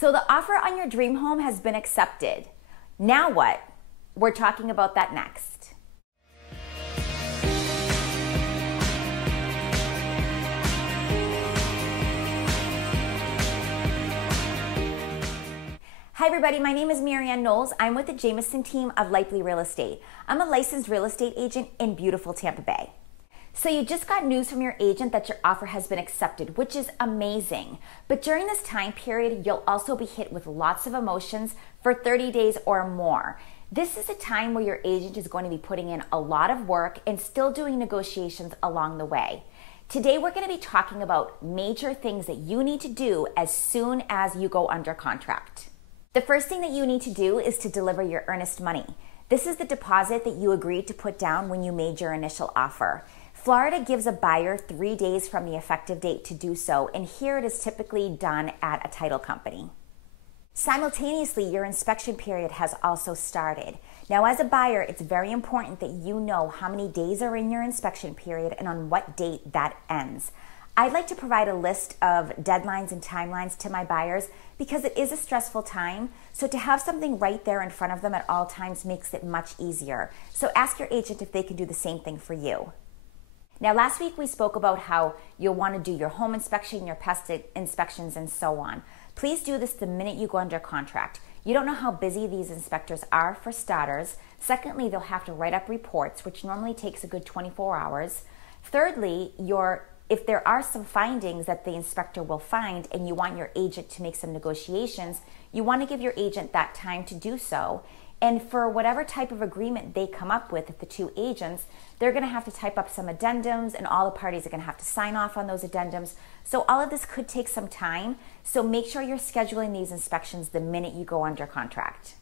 So the offer on your dream home has been accepted. Now what? We're talking about that next. Hi everybody, my name is Marianne Knowles. I'm with the Jameson team of Lightly Real Estate. I'm a licensed real estate agent in beautiful Tampa Bay. So you just got news from your agent that your offer has been accepted, which is amazing. But during this time period, you'll also be hit with lots of emotions for 30 days or more. This is a time where your agent is going to be putting in a lot of work and still doing negotiations along the way. Today, we're going to be talking about major things that you need to do as soon as you go under contract. The first thing that you need to do is to deliver your earnest money. This is the deposit that you agreed to put down when you made your initial offer. Florida gives a buyer 3 days from the effective date to do so, and here it is typically done at a title company. Simultaneously, your inspection period has also started. Now, as a buyer, it's very important that you know how many days are in your inspection period and on what date that ends. I'd like to provide a list of deadlines and timelines to my buyers because it is a stressful time, so to have something right there in front of them at all times makes it much easier. So ask your agent if they can do the same thing for you. Now, last week we spoke about how you'll want to do your home inspection, your pest inspections, and so on. Please do this the minute you go under contract. You don't know how busy these inspectors are, for starters. Secondly, they'll have to write up reports, which normally takes a good 24 hours. Thirdly, if there are some findings that the inspector will find and you want your agent to make some negotiations, you want to give your agent that time to do so. And for whatever type of agreement they come up with the two agents, they're going to have to type up some addendums and all the parties are going to have to sign off on those addendums. So all of this could take some time. So make sure you're scheduling these inspections the minute you go under contract.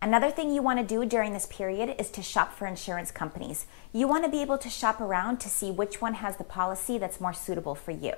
Another thing you want to do during this period is to shop for insurance companies. You want to be able to shop around to see which one has the policy that's more suitable for you.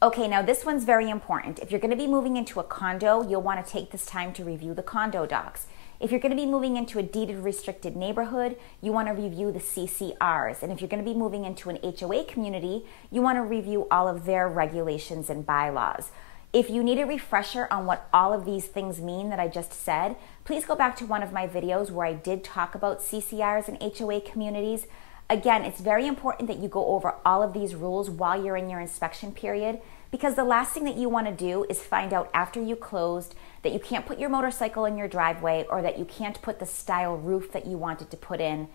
Okay, now this one's very important. If you're going to be moving into a condo, you'll want to take this time to review the condo docs. If you're going to be moving into a deeded restricted neighborhood, you want to review the CCRs. And if you're going to be moving into an HOA community, you want to review all of their regulations and bylaws. If you need a refresher on what all of these things mean that I just said, please go back to one of my videos where I did talk about CCRs and HOA communities. Again, it's very important that you go over all of these rules while you're in your inspection period, because the last thing that you want to do is find out after you closed that you can't put your motorcycle in your driveway or that you can't put the style roof that you wanted to put in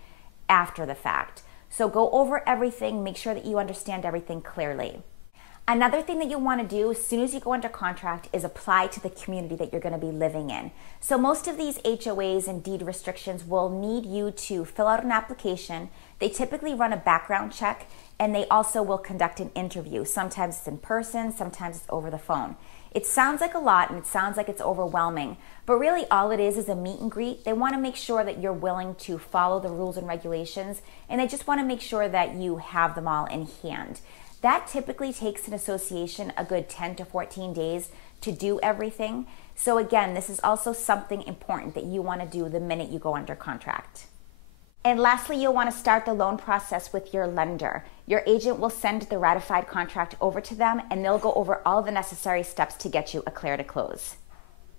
after the fact. So go over everything, make sure that you understand everything clearly. Another thing that you'll want to do as soon as you go under contract is apply to the community that you're going to be living in. So most of these HOAs and deed restrictions will need you to fill out an application. They typically run a background check, and they also will conduct an interview. Sometimes it's in person, sometimes it's over the phone. It sounds like a lot and it sounds like it's overwhelming, but really all it is a meet and greet. They want to make sure that you're willing to follow the rules and regulations, and they just want to make sure that you have them all in hand. That typically takes an association a good 10 to 14 days to do everything. So again, this is also something important that you want to do the minute you go under contract. And lastly, you'll want to start the loan process with your lender. Your agent will send the ratified contract over to them, and they'll go over all the necessary steps to get you a clear to close.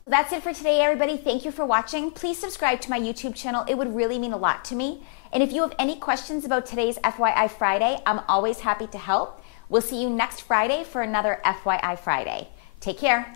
That's it for today, everybody. Thank you for watching. Please subscribe to my YouTube channel. It would really mean a lot to me. And if you have any questions about today's FYI Friday, I'm always happy to help. We'll see you next Friday for another FYI Friday. Take care.